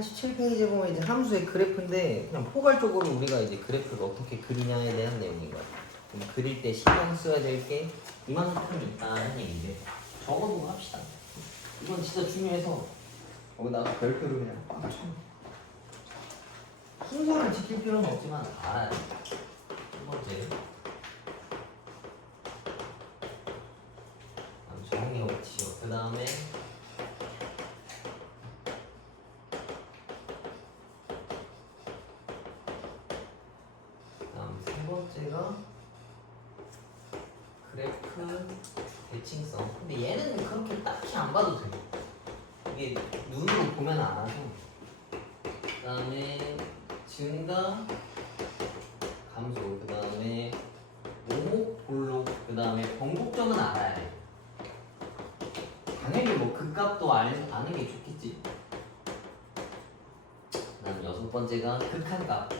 87페이지에 보면 이제 함수의 그래프인데 그냥 포괄적으로 우리가 이제 그래프를 어떻게 그리냐에 대한 내용인 거야. 그럼 그릴 때 신경 써야 될 게 이만큼 있다는 얘기인데 적어도 합시다. 이건 진짜 중요해서 거기다가 별표를 그냥 빡 쳐. 순서를 지킬 필요는 없지만 알아야 돼. 첫 번째 정의 원칙. 그 다음에 세 번째가 그래프 대칭성. 근데 얘는 그렇게 딱히 안 봐도 돼. 이게 눈으로 보면 알아서. 그 다음에 증가 감소. 그 다음에 오목 볼록. 그 다음에 번복점은 알아야 돼. 당연히 뭐 극값도 아는 게 좋겠지. 그 다음 여섯 번째가 극한값.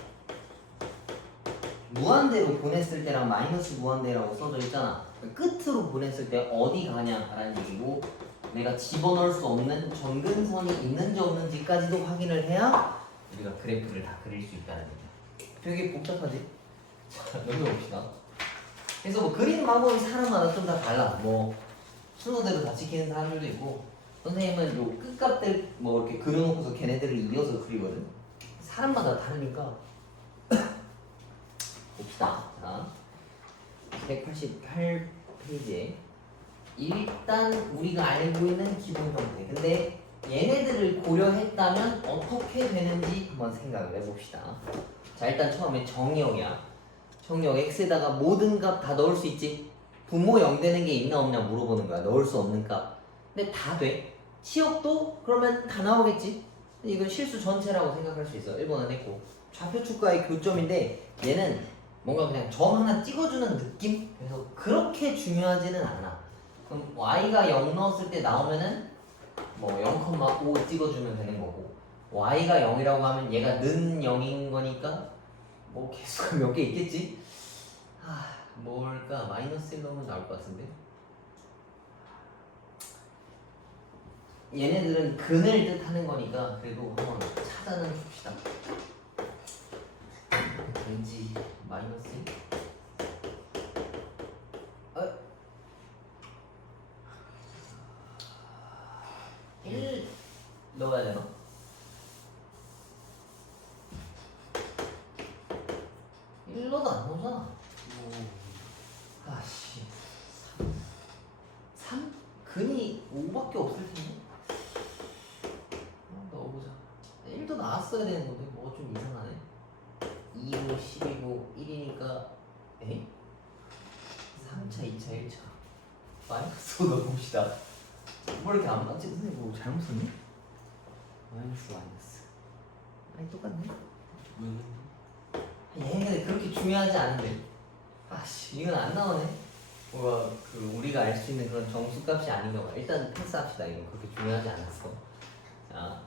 무한대로 보냈을 때랑 마이너스 무한대라고 써져 있잖아. 끝으로 보냈을 때 어디 가냐라는 얘기고, 내가 집어넣을 수 없는 점근선이 있는지 없는지까지도 확인을 해야 우리가 그래프를 다 그릴 수 있다는 얘기야. 되게 복잡하지? 자, 넘겨봅시다. 그래서 뭐 그리는 방법이 사람마다 좀 다 달라. 뭐 순서대로 다 지키는 사람들도 있고, 선생님은 요 끝값들 뭐 이렇게 그려놓고서 걔네들을 이어서 그리거든. 사람마다 다르니까. 봅시다. 자, 188페이지에 일단 우리가 알고 있는 기본 형태. 근데 얘네들을 고려했다면 어떻게 되는지 한번 생각을 해봅시다. 자, 일단 처음에 정의역이야. 정의역 x에다가 모든 값 다 넣을 수 있지? 분모 0 되는 게 있나 없냐 물어보는 거야. 넣을 수 없는 값. 근데 다 돼. 치역도 그러면 다 나오겠지? 이건 실수 전체라고 생각할 수 있어. 1번은 했고. 좌표축과의 교점인데 얘는 뭔가 그냥 점 하나 찍어주는 느낌? 그래서 그렇게 중요하지는 않아. 그럼 y가 0 넣었을 때 나오면은 뭐 0,5 찍어주면 되는 거고, y가 0이라고 하면 얘가 는 0인 거니까 뭐 개수가 몇 개 있겠지? 뭘까? 마이너스 1 넣으면 나올 것 같은데? 얘네들은 근을 뜻하는 거니까 그래도 한번 찾아는 줍시다. 왠지 마이너스 1 넣어야 되나? 넣어도 안 나오잖아. 아씨, 3? 근이 5밖에 없을 텐데. 넣어보자. 1도 나왔어야 되는 건데 뭐가 좀 이상하네. 2고 10이고 1이니까 에? 3차, 2차, 1차 마이너스 넣어봅시다. 뭐 이렇게 안 맞지? 선생님 뭐 잘못 썼니? 마이너스. 아니 똑같네? 얘네들 그렇게 중요하지 않은데. 아씨, 이건 안 나오네. 뭐가 그 우리가 알 수 있는 그런 정수값이 아닌가 봐. 일단 패스합시다. 이건 그렇게 중요하지 않았어. 자,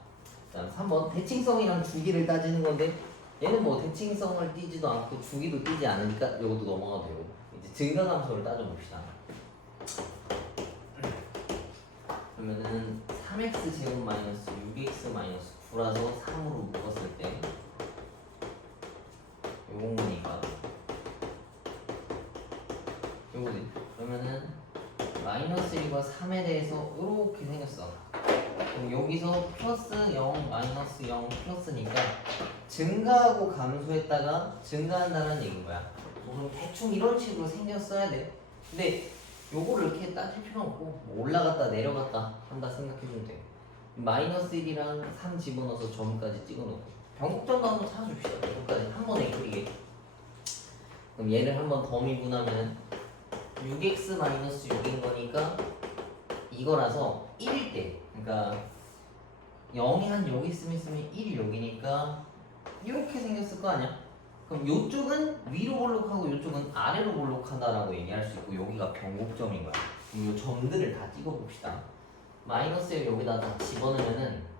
다음 3번 대칭성이랑 주기를 따지는 건데, 얘는 뭐 대칭성을 띄지도 않고 주기도 띄지 않으니까 이것도 넘어가도 되고, 이제 증가함수를 따져봅시다. 그러면은 3x 제곱 마이너스 6x 마이너스 9라서 3으로 묶었을 때 요거니까 요거지. 그러면은 마이너스 1과 3에 대해서 이렇게 생겼어. 그럼 여기서 플러스 0 마이너스 0 플러스니까 증가하고 감소했다가 증가한다는 얘기인 거야. 그럼 대충 이런 식으로 생겼어야 돼. 근데 요거를 이렇게 따질 필요는 없고 뭐 올라갔다 내려갔다 한다 생각해주면 돼. 마이너스 1이랑 3 집어넣어서 점까지 찍어놓고 변곡점도 한번 찾아줍시다. 여기까지 한 번에 그리게. 그럼 얘를 한번 더 미분하면 6x 마이너스 6인 거니까 이거라서 1일 때, 그러니까 0이 한 여기 있으면 1이 여기니까 이렇게 생겼을 거 아니야? 그럼 이쪽은 위로 볼록하고 이쪽은 아래로 볼록하다라고 얘기할 수 있고, 여기가 변곡점인 거야. 그럼 이 점들을 다 찍어봅시다. 마이너스를 여기다 다 집어넣으면은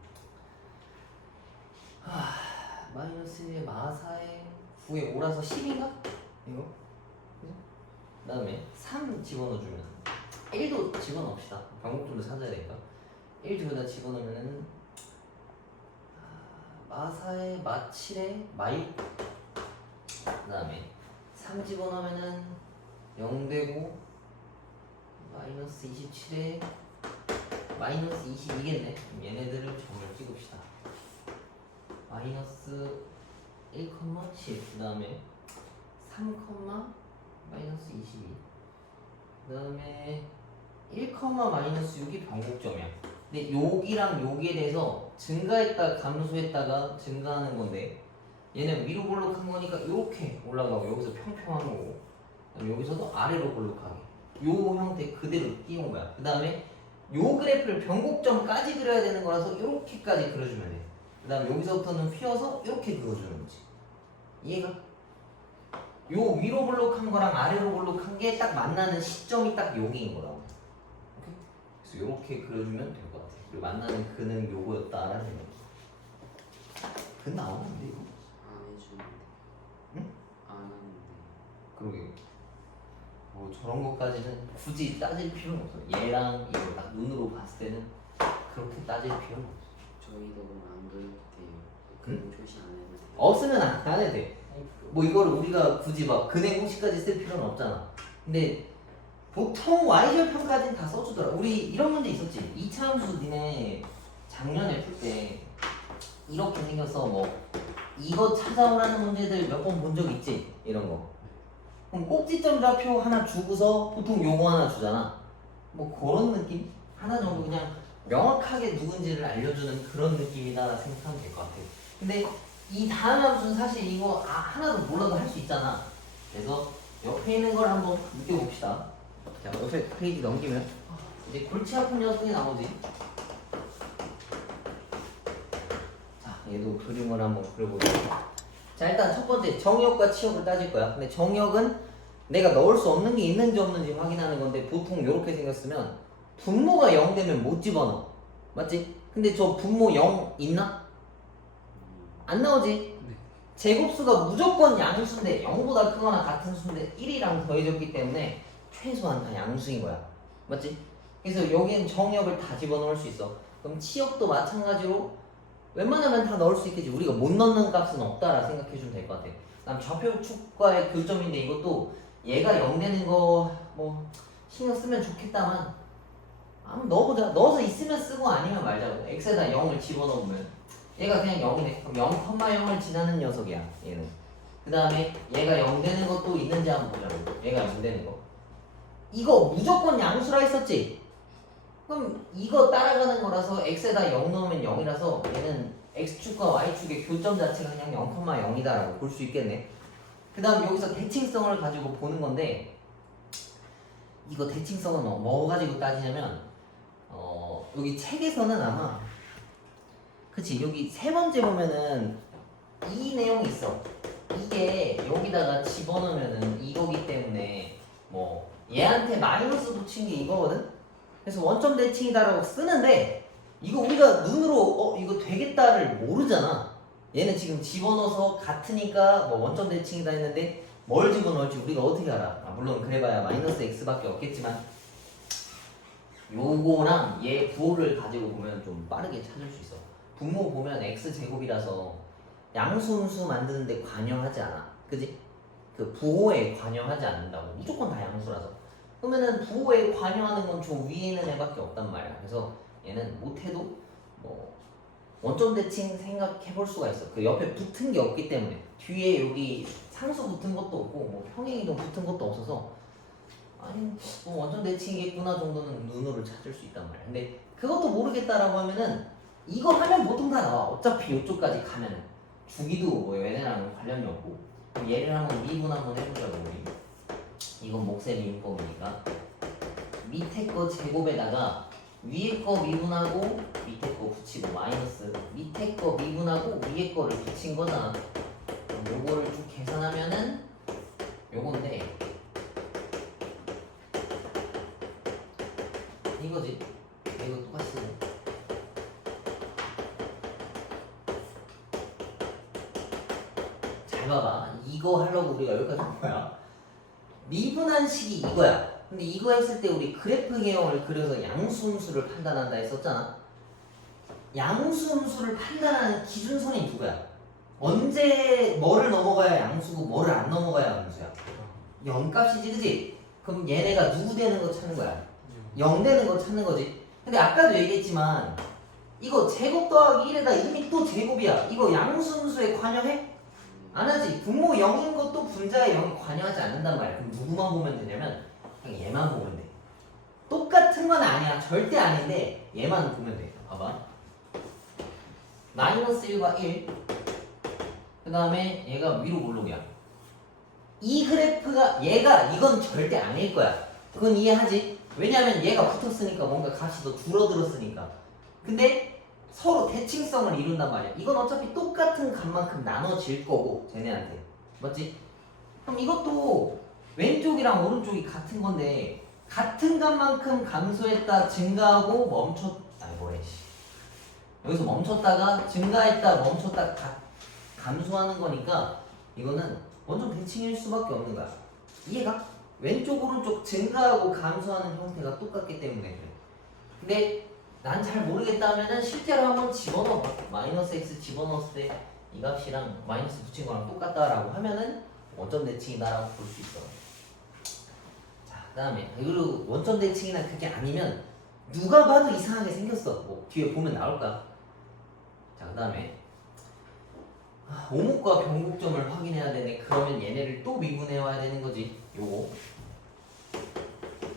마이너스의 마사의 9에 5라서 10인가? 이거? 그 다음에 3 집어넣어주면 1도 집어넣읍시다. 변곡점도 찾아야 되니까 1 저기다 집어넣으면은 마사에 마7에 마6 그 다음에 3 집어넣으면은 0 되고 마이너스 27에 마이너스 22겠네. 그럼 얘네들을 점을 찍읍시다. 마이너스 1, 10 그 다음에 3, 마이너스 22 그 다음에 1, 마이너스 6이 변곡점이야. 근데 여기랑 여기에 대해서 증가했다 감소했다가 증가하는 건데 얘는 위로 볼록한 거니까 이렇게 올라가고 여기서 평평한 거고 여기서도 아래로 볼록하게 요 형태 그대로 띄운 거야. 그 다음에 요 그래프를 변곡점까지 그려야 되는 거라서 이렇게까지 그려주면 돼. 그 다음에 여기서부터는 휘어서 이렇게 그어주는 거지. 이해가? 요 위로 볼록한 거랑 아래로 볼록한 게 딱 만나는 시점이 딱 여기인 거라고. 오케이? 그래서 이렇게 그려주면 될 것 같아. 그리고 만나는 근은 요거였다라는 얘기. 근 나오는데 이거? 안 해주는데. 응? 안 하는데. 그러게. 뭐 저런 것까지는 굳이 따질 필요는 없어. 얘랑 이거 딱 눈으로 봤을 때는 그렇게 따질 필요는 없어. 저희도 그럼 안 그려도 돼요. 응? 표시 안 해도 돼요. 없으면 안 해도 돼. 뭐 이거를 우리가 굳이 막 근의 공식까지 쓸 필요는 없잖아. 근데 보통 y절편까지는 다 써주더라. 우리 이런 문제 있었지. 2차 함수 니네 작년에 풀 때 이렇게 생겨서 뭐 이거 찾아오라는 문제들 몇 번 본 적 있지? 이런 거. 그럼 꼭지점 좌표 하나 주고서 보통 요거 하나 주잖아. 뭐 그런 느낌? 하나 정도 그냥 명확하게 누군지를 알려주는 그런 느낌이다 생각하면 될 것 같아. 근데 이 다음 함수는 사실 이거 하나도 몰라도 할 수 있잖아. 그래서 옆에 있는 걸 한번 느껴봅시다. 자, 옆에 페이지 넘기면 이제 골치 아픈 녀석이 나오지. 자, 얘도 그림을 한번 그려보자. 자, 일단 첫 번째 정역과 치역을 따질 거야. 근데 정역은 내가 넣을 수 없는 게 있는지 없는지 확인하는 건데 보통 이렇게 생겼으면 분모가 0 되면 못 집어넣어. 맞지? 근데 저 분모 0 있나? 안 나오지? 네. 제곱수가 무조건 양수인데 0보다 크거나 같은 수인데 1이랑 더해졌기 때문에 최소한 다 양수인 거야. 맞지? 그래서 여기는 정역을 다 집어넣을 수 있어. 그럼 치역도 마찬가지로 웬만하면 다 넣을 수 있겠지. 우리가 못 넣는 값은 없다라 생각해주면 될 것 같아. 그다음 좌표축과의 교점인데 이것도 얘가 0 되는 거 뭐 신경 쓰면 좋겠다만 한번 넣어보자. 넣어서 있으면 쓰고 아니면 말자고. x에다 0을 집어넣으면 얘가 그냥 0이네. 그럼 0,0을 지나는 녀석이야. 얘는. 그 다음에 얘가 0 되는 것도 있는지 한번 보자고. 얘가 0 되는 거. 이거 무조건 양수라 했었지? 그럼 이거 따라가는 거라서 x에다 0 넣으면 0이라서 얘는 x축과 y축의 교점 자체가 그냥 0,0이다라고 볼 수 있겠네. 그 다음 여기서 대칭성을 가지고 보는 건데 이거 대칭성은 뭐 가지고 따지냐면 여기 책에서는 아마 그치 여기 세 번째 보면은 이 내용이 있어. 이게 여기다가 집어넣으면은 이거기 때문에 뭐 얘한테 마이너스 붙인 게 이거거든. 그래서 원점 대칭이다라고 쓰는데 이거 우리가 눈으로 이거 되겠다를 모르잖아. 얘는 지금 집어넣어서 같으니까 뭐 원점 대칭이다 했는데 뭘 집어넣을지 우리가 어떻게 알아? 물론 그래봐야 마이너스 x밖에 없겠지만 요거랑 얘 부호를 가지고 보면 좀 빠르게 찾을 수 있어. 분모 보면 x제곱이라서 양수음수 만드는데 관여하지 않아. 그지? 그 부호에 관여하지 않는다고. 무조건 다 양수라서. 그러면은 부호에 관여하는 건 저 위에 있는 애밖에 없단 말이야. 그래서 얘는 못해도 뭐 원점 대칭 생각해 볼 수가 있어. 그 옆에 붙은 게 없기 때문에. 뒤에 여기 상수 붙은 것도 없고 뭐 평행이동 붙은 것도 없어서 아니 뭐 원점 대칭이겠구나 정도는 눈으로 찾을 수 있단 말이야. 근데 그것도 모르겠다라고 하면은 이거 하면 보통 다 나와. 어차피 이쪽까지 가면은 주기도 뭐 얘네랑 관련이 없고. 그럼 얘를 한번 미분 한번 해보자고 우리. 이건 몫의 미분법이니까 밑에 거 제곱에다가 위에 거 미분하고 밑에 거 붙이고 마이너스 밑에 거 미분하고 위에 거를 붙인 거잖아. 그럼 요거를 쭉 계산하면은 요건데 이거지. 이거 똑같이 쓰고. 잘 봐봐. 이거 하려고 우리가 여기까지 온 거야. 미분한 식이 이거야. 근데 이거 했을 때 우리 그래프 개형을 그려서 양수음수를 판단한다 했었잖아. 양수음수를 판단하는 기준선이 누구야? 언제 뭐를 넘어가야 양수고 뭐를 안 넘어가야 음수야? 0값이지, 그지? 그럼 얘네가 누구 되는 거 찾는 거야? 0 되는 거 찾는 거지. 근데 아까도 얘기했지만 이거 제곱 더하기 1에다 이미 또 제곱이야. 이거 양수음수에 관여해? 안 하지. 분모 0인 것도 분자에 0이 관여하지 않는단 말이야. 그럼 누구만 보면 되냐면 그냥 얘만 보면 돼. 똑같은 건 아니야. 절대 아닌데 얘만 보면 돼. 봐봐. 마이너스 1과 1. 그 다음에 얘가 위로 볼록이야. 이 그래프가 얘가 이건 절대 아닐 거야. 그건 이해하지? 왜냐면 얘가 붙었으니까 뭔가 값이 더 줄어들었으니까. 근데 서로 대칭성을 이룬단 말이야. 이건 어차피 똑같은 값만큼 나눠질 거고 쟤네한테. 맞지? 그럼 이것도 왼쪽이랑 오른쪽이 같은 건데 같은 값만큼 감소했다 증가하고 뭐래 씨. 여기서 멈췄다가 증가했다 멈췄다 감소하는 거니까 이거는 완전 대칭일 수밖에 없는 거야. 이해가? 왼쪽 오른쪽 증가하고 감소하는 형태가 똑같기 때문에 그래. 근데 난 잘 모르겠다 하면은 실제로 한번 집어넣어봐. 마이너스 x 집어넣었을 때 이 값이랑 마이너스 붙인 거랑 똑같다라고 하면은 원점 대칭이다라고 볼 수 있어. 자, 그 다음에 그리고 원점 대칭이나 그게 아니면 누가 봐도 이상하게 생겼어. 뭐 뒤에 보면 나올까? 자, 그 다음에 오목과 변곡점을 확인해야 되네. 그러면 얘네를 또 미분해 와야 되는 거지. 요거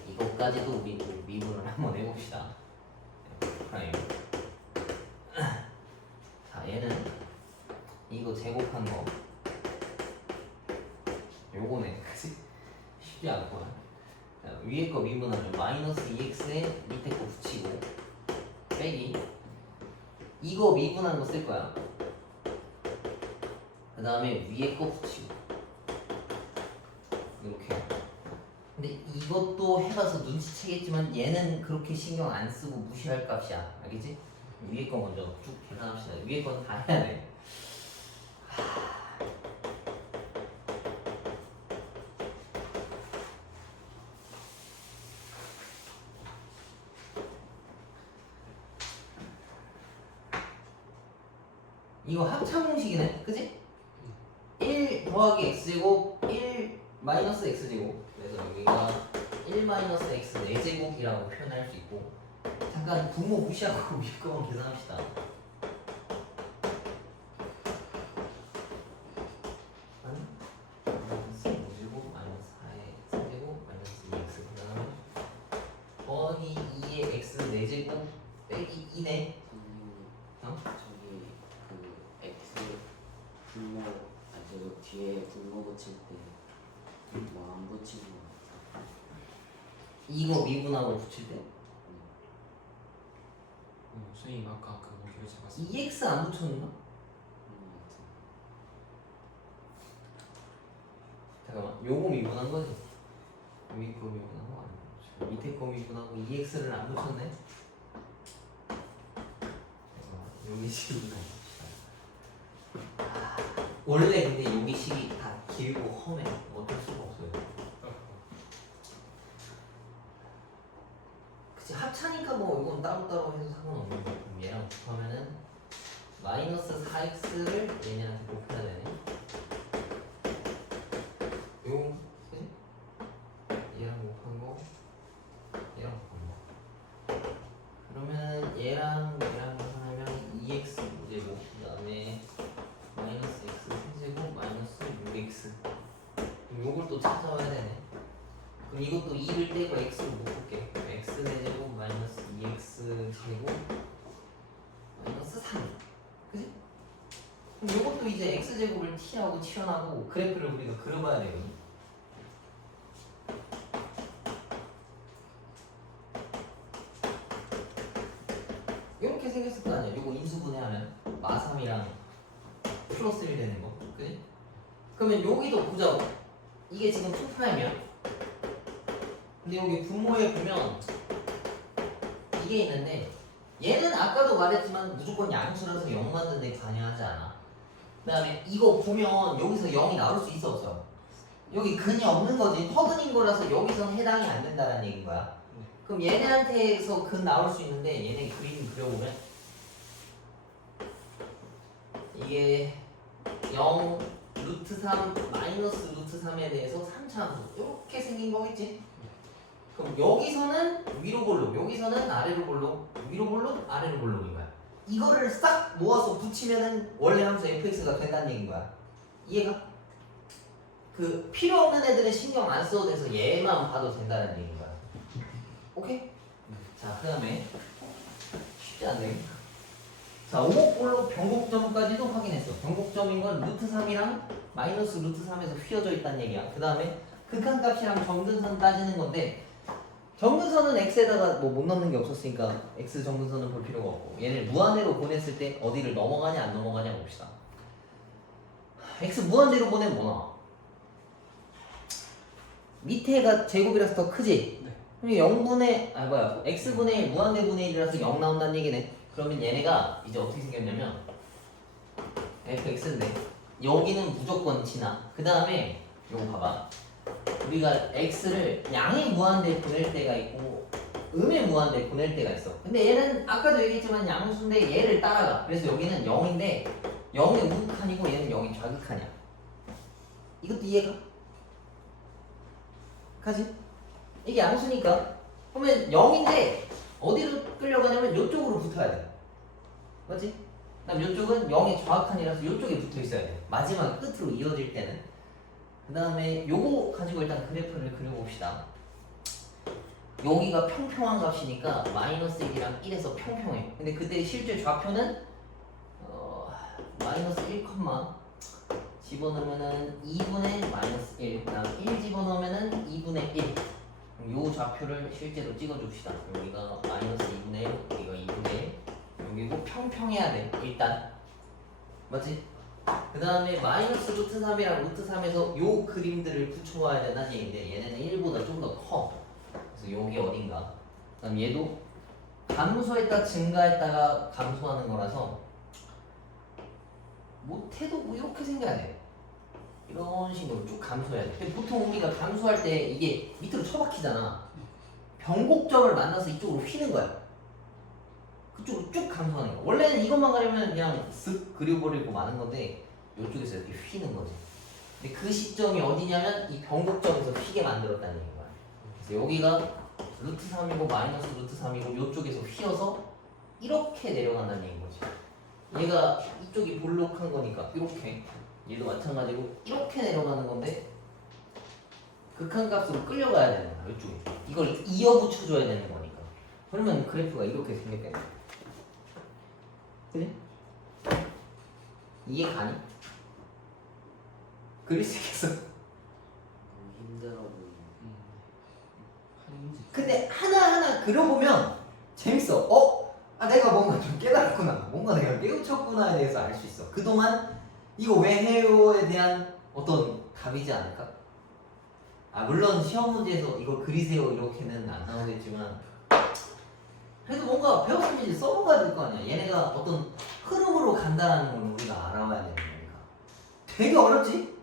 이것까지도 우리 미분을 한번 해봅시다. 프라임. 자, 얘는 이거 제곱한 거 요거네. 그치? 쉽지 않구나. 자, 위에 거 미분하면 마이너스 2x에 밑에 거 붙이고 빼기 이거 미분한 거 쓸 거야. 그 다음에 위에 거 붙이고 이렇게. 근데 이것도 해봐서 눈치채겠지만 얘는 그렇게 신경 안 쓰고 무시할 값이야. 알겠지? 위에 거 먼저 쭉 계산합시다. 위에 건 다 해야 돼. 이거 합차 공식이네, 그지? 1 더하기 x제곱 1 마이너스 x제곱. 그래서 여기가 1 마이너스 x 4제곱이라고 표현할 수 있고. 잠깐 분모 무시하고 위에 거만 계산합시다. 마이너스 5제곱 마이너스 4의 3제곱 마이너스 2x. 그 다음에 더하기 2의 x 4제곱 빼기 2네. 어? 저기 그 X 분모 저 뒤에 분모 붙일 때 뭐 안 붙인 거 같아. 이거 미분하고 붙일 때 선생님 아까 그 문제를 잡았어요. 2x 안 붙였나? 잠깐만, 요거 미분한 거지? 위에 거 미분한 거 아니야? 밑에 거 미분하고 2x를 안 붙였네? 여기 식이 원래 근데 여기 식이 다 길고 험해. 어쩔 수가 없어요. 그치, 합차니까 뭐 이건 따로따로 해도 상관없는 거. 그럼 얘랑 곱하면은 마이너스 4x를 얘네한테 곱해야 되네. 요, 그치? 얘랑 곱한 거, 얘랑 곱한 거. 그러면 얘랑 계산하면 2x 제곱, 그 다음에 마이너스 x 세제곱 마이너스 6x. 그럼 요걸 또 찾아와야 되네. 그럼 이것도 2를 떼고 x로 묶을게. x 세제곱 마이너스 2x 제곱 마이너스 3. 그치? 그럼 요것도 이제 x 제곱을 t하고 튀어나오고 그래프를 우리가 그려봐야 되거든. 이렇게 생겼을 거 아니야. 요거 인수분해하면 마3이랑 플러스 1 되는 거. 그지? 그러면 여기도 보자고. 이게 지금 2'이야. 근데 여기 분모에 보면 이게 있는데 얘는 아까도 말했지만 무조건 양수라서 0 만드는 데 관여하지 않아. 그 다음에 이거 보면 여기서 0이 나올 수 있어 없어? 여기 근이 없는 거지. 허근인 거라서 여기선 해당이 안 된다는 얘기인 거야. 그럼 얘네한테서 근 나올 수 있는데 얘네 그림 그려보면 이게 0 루트 3 마이너스 루트 3에 대해서 3차함수 이렇게 생긴 거겠지? 그럼 여기서는 위로 볼록, 여기서는 아래로 볼록, 위로 볼록, 아래로 볼록인 거야. 이거를 싹 모아서 붙이면은 원래 함수 fx가 된다는 얘기인 거야. 이해가? 그 필요 없는 애들은 신경 안 써도 돼서 얘만 봐도 된다는 얘기인 거야. 오케이? 자, 그 다음에 쉽지 않네. 자, 오목볼록 변곡점까지도 확인했어. 변곡점인 건 루트 3이랑 마이너스 루트 3에서 휘어져 있다는 얘기야. 그 다음에 극한값이랑 정근선 따지는 건데 정근선은 x에다가 뭐 못 넣는 게 없었으니까 x 정근선은 볼 필요가 없고 얘를 무한대로 보냈을 때 어디를 넘어가냐 안 넘어가냐 봅시다. x 무한대로 보내면 뭐 나와? 밑에가 제곱이라서 더 크지? 네. 그럼 0분의 x분의 1 무한대분의 1이라서 0 나온다는 얘기네. 그러면 얘네가 이제 어떻게 생겼냐면 fx인데 여기는 무조건 지나. 그 다음에 요거 봐봐. 우리가 x를 양의 무한대 보낼 때가 있고 음의 무한대 보낼 때가 있어. 근데 얘는 아까도 얘기했지만 양수인데 얘를 따라가. 그래서 여기는 0인데 0이 우극한이고 얘는 0이 좌극한이야. 이것도 이해가? 가지? 이게 양수니까 그러면 0인데 어디로 끌려가냐면 이쪽으로 붙어야 돼. 맞지? 그다음 이쪽은 0이 좌극한이라서 이쪽에 붙어 있어야 돼. 마지막 끝으로 이어질 때는. 그 다음에 요거 가지고 일단 그래프를 그려봅시다. 여기가 평평한 값이니까 마이너스 1이랑 1에서 평평해. 근데 그때 실제 좌표는 마이너스 1, 집어넣으면은 2분의 마이너스 1, 그다음 1 집어넣으면은 2분의 1. 요 좌표를 실제로 찍어줍시다. 여기가 마이너스 2분의 1, 여기가 2분의 1. 여기고 평평해야 돼 일단. 맞지? 그 다음에 마이너스 루트 3이랑 루트 3에서 요 그림들을 붙여와야 된다는 얘기인데 얘네는 1보다 좀 더 커. 그래서 요게 어딘가. 그 다음 얘도 감소했다 증가했다가 감소하는 거라서 못해도 뭐 이렇게 생겨야 돼. 이런 식으로 쭉 감소해야 돼. 근데 보통 우리가 감소할 때 이게 밑으로 처박히잖아. 변곡점을 만나서 이쪽으로 휘는 거야. 그쪽으로 쭉 감소하는 거야. 원래는 이것만 가려면 그냥 쓱 그려버리고 마는 건데 이쪽에서 이렇게 휘는 거지. 근데 그 시점이 어디냐면 이 변곡점에서 휘게 만들었다는 얘기인 거야. 그래서 여기가 루트 3이고 마이너스 루트 3이고 이쪽에서 휘어서 이렇게 내려간다는 얘기인 거지. 얘가 이쪽이 볼록한 거니까 이렇게, 얘도 마찬가지고 이렇게 내려가는 건데 극한값으로 끌려가야 되는 거야. 이쪽에 이걸 이어 붙여줘야 되는 거니까. 그러면 그래프가 이렇게 생겼겠네. 그래? 이해 가니? 그릴 수 있겠어? 너무 힘들어 보이네. 하는지. 근데 하나하나 그려보면 재밌어. 내가 뭔가 좀 깨달았구나, 뭔가 내가 깨우쳤구나에 대해서 알 수 있어. 그동안 이거 왜 해요에 대한 어떤 답이지 않을까? 물론 시험 문제에서 이거 그리세요 이렇게는 안 나오겠지만 그래도 뭔가 배웠으면 이제 써먹어야 될 거 아니야. 얘네가 어떤 흐름으로 간다는 걸 우리가 알아와야 되는 거니까. 되게 어렵지?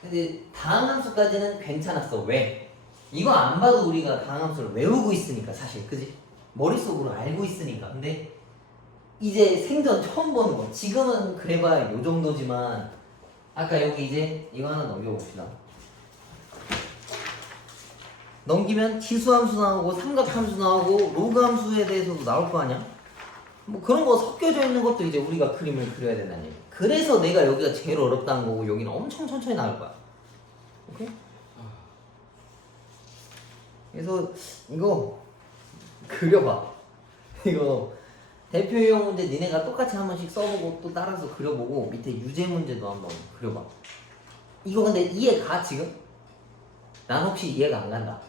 근데 다음 함수까지는 괜찮았어. 왜? 이거 안 봐도 우리가 다음 함수를 외우고 있으니까 사실, 그지? 머릿속으로 알고 있으니까. 근데 이제 생전 처음 보는 거. 지금은 그래봐야 요 정도지만 아까 여기 이제 이거 하나 넘겨봅시다. 넘기면 지수함수 나오고 삼각함수 나오고 로그함수에 대해서도 나올 거 아니야? 뭐 그런 거 섞여져 있는 것도 이제 우리가 그림을 그려야 된다는 얘기. 그래서 내가 여기가 제일 어렵다는 거고 여기는 엄청 천천히 나올 거야. 오케이? 그래서 이거 그려봐. 이거 대표 유형 문제 니네가 똑같이 한 번씩 써보고 또 따라서 그려보고 밑에 유제 문제도 한번 그려봐. 이거 근데 이해 가 지금? 난 혹시 이해가 안 간다.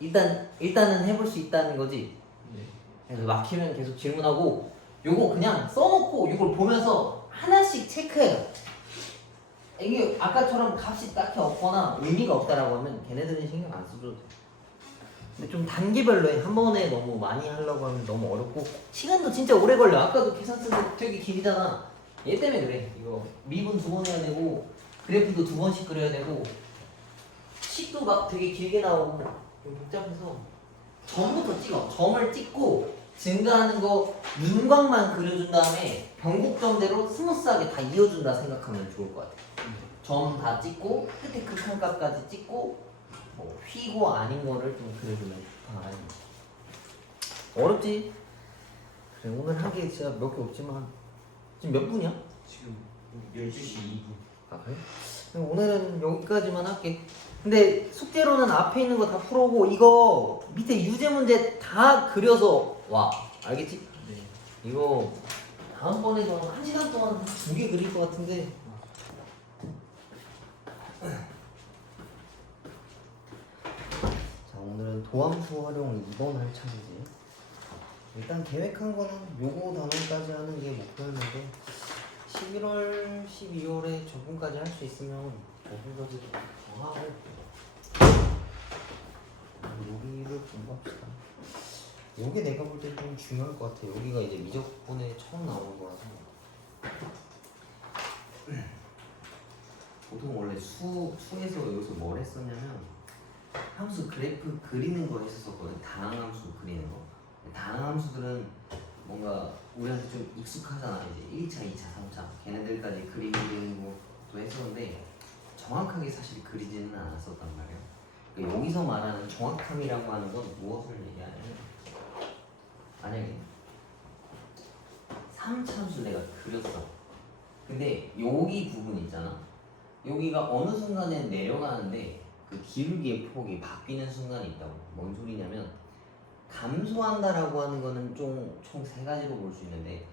일단은 해볼 수 있다는 거지. 네. 그래서 막히면 계속 질문하고 요거 그냥 써놓고 이걸 보면서 하나씩 체크해요. 이게 아까처럼 값이 딱히 없거나 의미가 없다라고 하면 걔네들은 신경 안 써줘도 돼. 근데 좀 단계별로 해. 한 번에 너무 많이 하려고 하면 너무 어렵고 시간도 진짜 오래 걸려. 아까도 계산 쓰고 되게 길잖아. 얘 때문에 그래. 이거 미분 2번 해야 되고 그래프도 2번씩 그려야 되고 식도 막 되게 길게 나오고 좀 복잡해서 점부터 찍어. 점을 찍고 증가하는 거 윤곽만 그려준 다음에 변곡점대로 스무스하게 다 이어준다 생각하면 좋을 것 같아. 점 다 찍고 끝에 극한값까지 찍고 뭐 휘고 아닌 거를 좀 그려주면 좋다. 어렵지? 그래 오늘 한 게 진짜 몇 개 없지만 지금 몇 분이야? 지금 12시 2분. 아 그래? 그럼 오늘은 여기까지만 할게. 근데 숙제로는 앞에 있는 거 다 풀어오고 이거 밑에 유제 문제 다 그려서 와. 알겠지? 네. 이거 다음번에도 1시간 동안 2개 그릴 것 같은데 자 오늘은 도함수 활용 2번 할 차례지. 일단 계획한 거는 요거 단원까지 하는 게 목표였는데 11월, 12월에 적응까지 할 수 있으면 적응까지 더 하고 여기를 공부합시다. 요게 내가 볼 때 좀 중요할 것 같아. 여기가 이제 미적분에 처음 나오는 거라서 보통 원래 수에서 여기서 뭘 했었냐면 함수 그래프 그리는 거 했었거든. 다항함수 그리는 거. 다항함수들은 뭔가 우리한테 좀 익숙하잖아. 이제 1차, 2차, 3차 걔네들까지 그리는 것도 했었는데 정확하게 사실 그리지는 않았었단 말이야. 그러니까 여기서 말하는 정확함이라고 하는 건 무엇을 얘기하냐면 만약에 3차함수 내가 그렸어. 근데 여기 부분 있잖아. 여기가 어느 순간에 내려가는데 그 기울기의 폭이 바뀌는 순간이 있다고. 뭔 소리냐면 감소한다라고 하는 거는 총 세 가지로 볼 수 있는데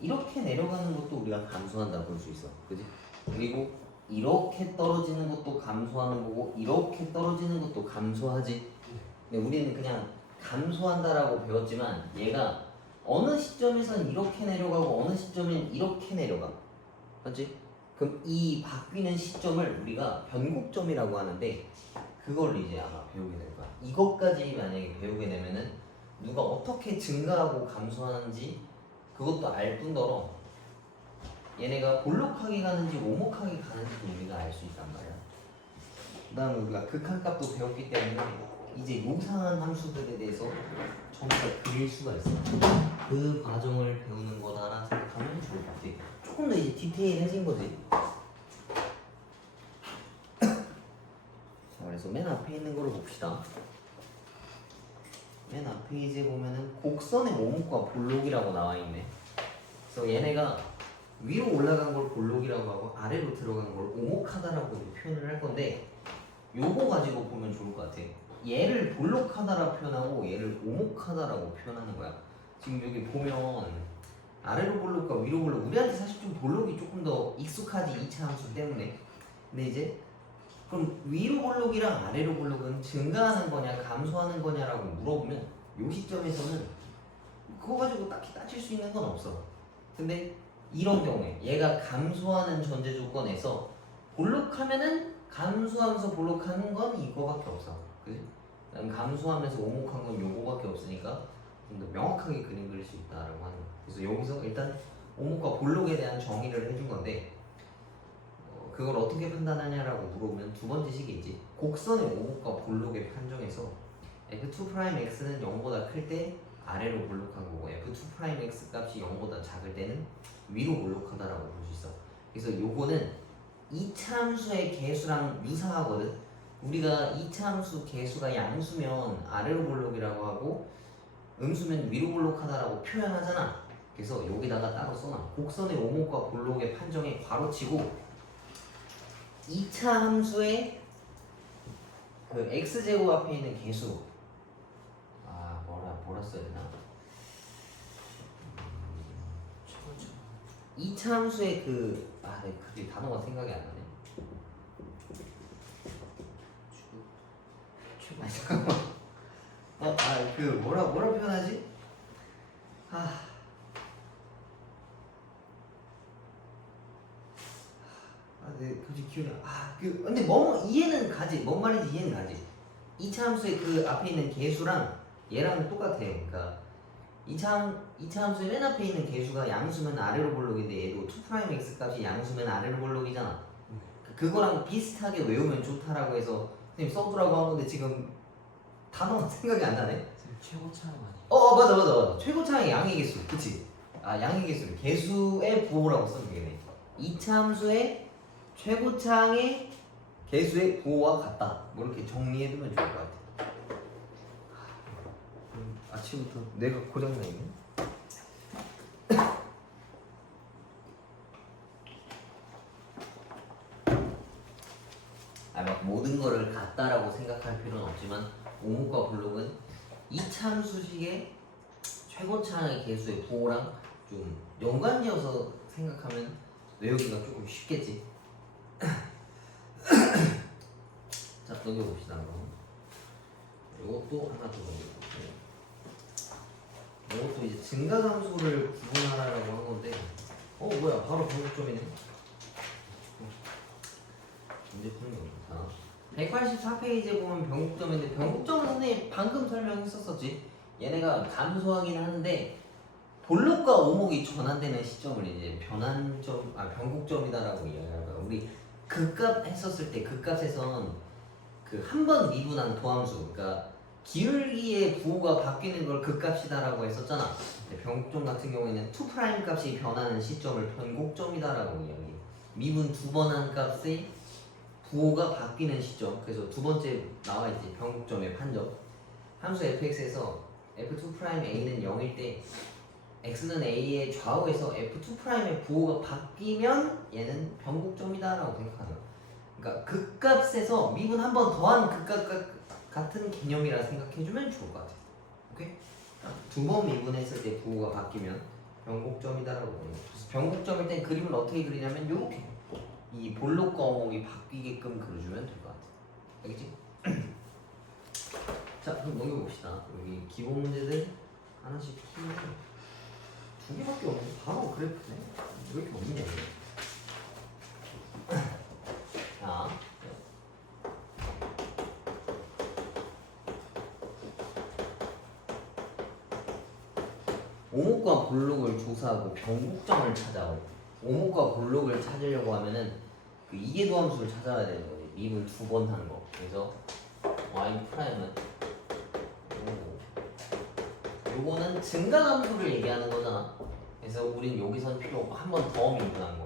이렇게 내려가는 것도 우리가 감소한다 볼 수 있어. 그지? 그리고 이렇게 떨어지는 것도 감소하는 거고 이렇게 떨어지는 것도 감소하지. 근데 우리는 그냥 감소한다라고 배웠지만 얘가 어느 시점에선 이렇게 내려가고 어느 시점엔 이렇게 내려가. 맞지? 그럼 이 바뀌는 시점을 우리가 변곡점이라고 하는데 그걸 이제 아마 배우게 될 거야. 이것까지 만약에 배우게 되면은 누가 어떻게 증가하고 감소하는지 그것도 알 뿐더러 얘네가 볼록하게 가는지 오목하게 가는지도 우리가 알 수 있단 말이야. 그 다음에 우리가 극한값도 배웠기 때문에 이제 요상한 함수들에 대해서 전부 다 그릴 수가 있어. 그 과정을 배우는 거다라는 생각하면 좋을 것 같아. 조금 더 이제 디테일해진 거지. 자, 그래서 맨 앞에 있는 거를 봅시다. 맨 앞에 이제 보면은 곡선의 오목과 볼록이라고 나와 있네. 그래서 얘네가 위로 올라간 걸 볼록이라고 하고 아래로 들어간 걸 오목하다라고 표현을 할 건데 요거 가지고 보면 좋을 것 같아. 얘를 볼록하다라고 표현하고 얘를 오목하다라고 표현하는 거야. 지금 여기 보면 아래로 볼록과 위로 볼록 우리한테 사실 좀 볼록이 조금 더 익숙하지 2차 함수 때문에. 근데 이제 그럼 위로 볼록이랑 아래로 볼록은 증가하는 거냐 감소하는 거냐라고 물어보면 요 시점에서는 그거 가지고 딱히 따질 수 있는 건 없어. 근데 이런 경우에 얘가 감소하는 전제 조건에서 볼록하면은 감소하면서 볼록하는 건 이거밖에 없어. 그지? 감소하면서 오목한 건 요거밖에 없으니까 좀 더 명확하게 그림 그릴 수 있다라고 하는 거야. 그래서 여기서 일단 오목과 볼록에 대한 정의를 해준 건데 그걸 어떻게 판단하냐라고 물어보면 두 번째 식이지. 곡선의 오목과 볼록의 판정에서 f2'x는 0보다 클 때 아래로 볼록한 거고 f2'x 값이 0보다 작을 때는 위로 볼록하다라고 볼 수 있어. 그래서 요거는 2차 함수의 개수랑 유사하거든. 우리가 2차 함수 개수가 양수면 아래로 볼록이라고 하고 음수면 위로 볼록하다라고 표현하잖아. 그래서 여기다가 따로 써놔. 곡선의 오목과 볼록의 판정에 괄호치고 2차 함수의 그 x제곱 앞에 있는 개수 뭐라 써야 되나? 2차 함수의 그게 단어가 생각이 안 나네. 잠깐만. 뭐라 표현하지? 네, 굳이 기억이 근데 이해는 가지. 뭔 말인지 이해는 가지. 2차 함수의 그 앞에 있는 개수랑 얘랑 똑같아. 그러니까 2차 함수의 맨 앞에 있는 개수가 양수면 아래로 볼록인데 얘도 2'x 값이 양수면 아래로 볼록이잖아. 그거랑 비슷하게 외우면 좋다라고 해서 선생님 써두라고 한 건데 지금 단어가 생각이 안 나네. 지금 최고차는 아니에요. 맞아. 최고차항의 양의 개수, 그치? 양의 개수, 개수의 부호라고 쓰면 되겠네. 이차 함수의 최고차항의 개수의 부호와 같다. 뭐 이렇게 정리해두면 좋을 것 같아. 아침부터 뇌가 고장나 있네. 막 모든 거를 같다라고 생각할 필요는 없지만 오목과 블록은 이차 함수식의 최고차항의 개수의 부호랑 좀 연관지어서 생각하면 외우기가 조금 쉽겠지. 자, 넘겨봅시다. 그럼 이것도 하나 더 넘겨볼게요. 이것도 이제 증가함수를 구분하라고 한 건데, 뭐야, 바로 변곡점이네. 문제 푸는 게 좋다. 184페이지에 보면 변곡점인데, 변곡점은 선생님 방금 설명했었었지. 얘네가 감소하긴 하는데 볼록과 오목이 전환되는 시점을 이제 변곡점이다라고 이야기하는 거야. 우리 극값 했었을 때 극값에선 그 한 번 미분한 도함수, 그러니까 기울기의 부호가 바뀌는 걸 극값이다라고 했었잖아. 근데 변곡점 같은 경우에는 2' 값이 변하는 시점을 변곡점이다라고 이야기해. 미분 2번 한 값의 부호가 바뀌는 시점. 그래서 두 번째 나와 있지. 변곡점의 판정. 함수 fx에서 f2'a는 0일 때 x는 a의 좌우에서 f2'의 부호가 바뀌면 얘는 변곡점이다라고 생각하는 거야. 그러니까 극값에서 미분 한 번 더한 극값 같은 개념이라 생각해주면 좋을 것 같아. 오케이? 두 번 미분했을 때 부호가 바뀌면 변곡점이다라고 보는 거야. 그래서 변곡점일 땐 그림을 어떻게 그리냐면 요렇게 이 볼록과 오목이 바뀌게끔 그려주면 될 것 같아. 알겠지? 자, 그럼 넘겨봅시다. 여기 기본 문제들 하나씩 풀면 두 개밖에 없는데 바로 그래프네. 왜 이렇게 없냐 이거. 자, 오목과 볼록을 조사하고 변곡점을 찾아오. 오목과 볼록을 찾으려고 하면은 그 이계도함수를 찾아야 되는 거지. 미분 2번 하는 거. 그래서 y 프라임은 요거는 증가함수를 얘기하는 거잖아. 그래서 우린 여기선 필요 없고 한 번 더 미분한 거.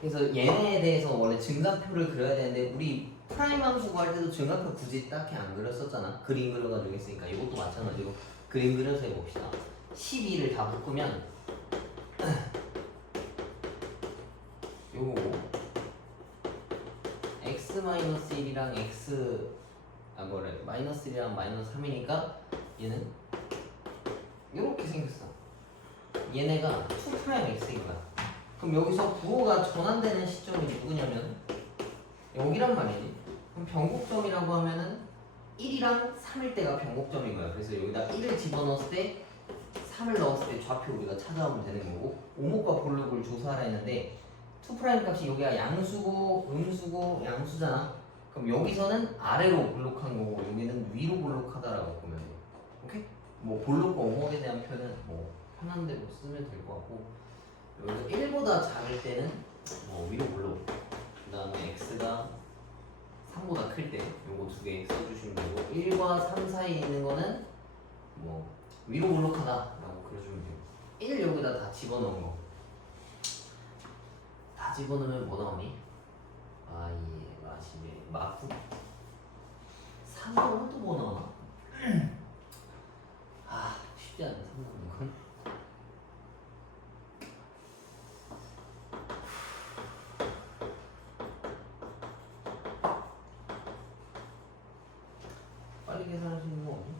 그래서 얘네에 대해서 원래 증가표를 그려야 되는데 우리 프라임 함수 구할 때도 증가표 굳이 딱히 안 그렸었잖아. 그림 그려가지고 했으니까 이것도 마찬가지로 그림 그려서 해봅시다. 12를 다 묶으면 요거고 x-1이랑 마이너스 1이랑 마이너스 3이니까 얘는 요렇게 생겼어. 얘네가 2'x인 거야. 그럼 여기서 부호가 전환되는 시점이 누구냐면 여기란 말이지. 그럼 변곡점이라고 하면은 1이랑 3일 때가 변곡점인 거야. 그래서 여기다 1을 집어넣었을 때 3을 넣었을 때 좌표 우리가 찾아오면 되는 거고, 오목과 볼록을 조사하라 했는데 2' 값이 여기가 양수고 음수고 양수잖아. 그럼 여기서는 아래로 볼록한 거고 여기는 위로 볼록하다라고 보면 돼. 오케이? 뭐 볼록과 오목에 대한 표현은 뭐 편한 대로 쓰면 될 것 같고, 여기서 1보다 작을 때는 뭐 위로 볼록, 그 다음에 x가 3보다 클 때 요거 두 개 써주시면 되고, 1과 3 사이에 있는 거는 뭐 위로 볼록하다 라고 그려주면 돼요. 1 여기다 다 집어넣은 거. 다 집어넣으면 뭐 나오니? 마프? 3 넣으면 또 뭐 나오나? 쉽지 않네 3 넣는 건. 빨리 계산할 수 있는 거 없니?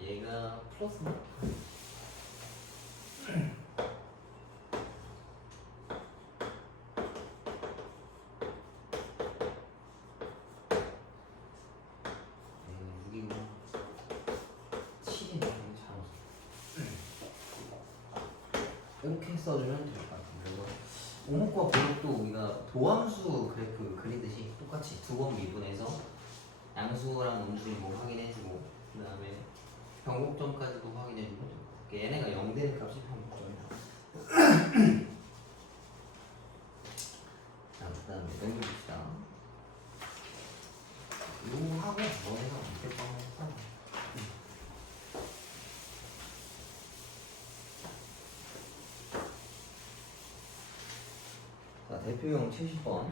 얘가 플러스나? 얘는 6이고 7이네. 잘못 이렇게 써주면 될 것 같은데, 이거 오목과 볼록도 우리가 도함수 그래프 그리듯이 똑같이 두 번 미분해서 양수랑 음수 뭐 확인해주고 그 다음에 변곡점까지도 확인해주고 얘네가 0 되는 값이 변곡점이야. 자, 그 다음에 넘겨봅시다. 요 하고 너네가 어떻게 빠먹었어? 자, 대표용 70번.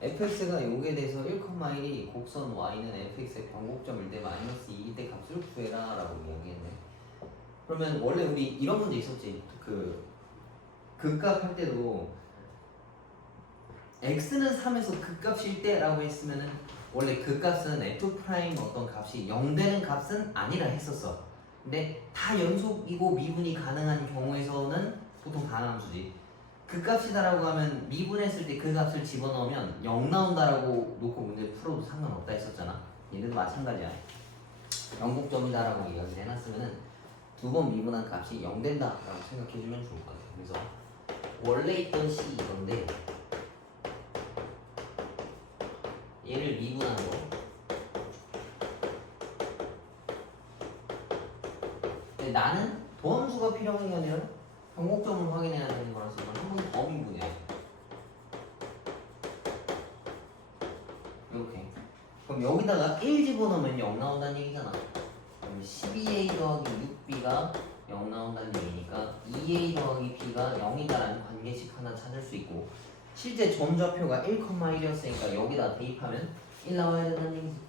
fx가 요게 돼서 1,1이 곡선 y는 fx의 변곡점일 때 마이너스 2일 때 값을 구해라 라고 이야기했네. 그러면 원래 우리 이런 문제 있었지. 극값 할 때도 x는 3에서 극값일 때 라고 했으면은 원래 극값은 f 프라임 어떤 값이 0 되는 값은 아니라 했었어. 근데 다 연속이고 미분이 가능한 경우에서는 보통 가함수지. 극값이다라고 하면 미분했을 때 그 값을 집어넣으면 0 나온다라고 놓고 문제 풀어도 상관없다 했었잖아. 얘네도 마찬가지야. 영국점이다라고 이야기를 해놨으면은 두 번 미분한 값이 0 된다라고 생각해주면 좋을 것 같아. 그래서 원래 있던 C 이건데 얘를 미분한 거. 근데 나는 도함수가 필요한 게 아니라 변곡점을 확인해야 되는 거라서 이건 한 번 더 미분해. 이렇게. 그럼 여기다가 1 집어넣으면 0 나온다는 얘기잖아. 그럼 12a 더하기 6b가 0 나온다는 얘기니까 2a 더하기 b가 0이다라는 관계식 하나 찾을 수 있고 실제 점좌표가 1,1이었으니까 여기다 대입하면 1 나와야 된다는 얘기지.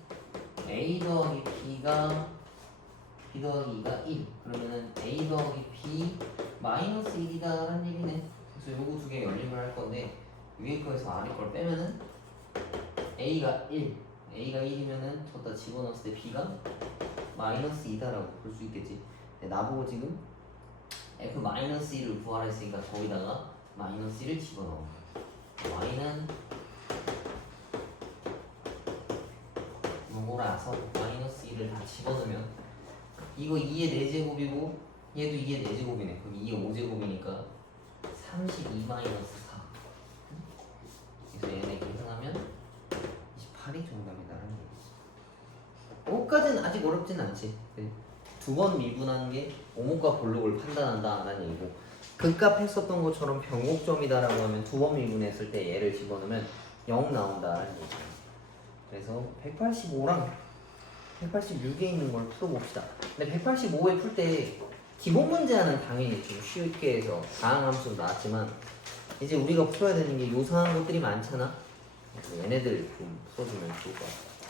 a 더하기 b가 b 더하기 2가 1 그러면은 a 더하기 b 마이너스 1이다 라는 얘기네. 그래서 요거 두 개 연립을 할 건데 위에 거에서 아래 걸 빼면은 a가 1 a가 1이면은 저다 집어넣었을 때 b가 마이너스 2다라고 볼 수 있겠지. 근데 나보고 지금 f 마이너스 1을 구하라 했으니까 거기다가 마이너스 1을 집어넣어. y는 요거라서 마이너스 1을 다 집어넣으면 이거 2의 4제곱이고 얘도 2의 4제곱이네. 그럼 2의 5제곱이니까 32 마이너스 4. 그래서 얘네 계산하면 28이 정답이다라는 얘기지. 여기까지는 아직 어렵진 않지. 두 번 미분한 게 오목과 볼록을 판단한다라는 얘기고 극값 했었던 것처럼 변곡점이다라고 하면 두 번 미분했을 때 얘를 집어넣으면 0 나온다라는 얘기죠. 그래서 185랑 186에 있는 걸 풀어봅시다. 근데 185에 풀 때 기본 문제와는 당연히 좀 쉽게 해서 다항함수로 나왔지만 이제 우리가 풀어야 되는 게 요상한 것들이 많잖아. 얘네들 좀 풀어주면 좋을 것 같아.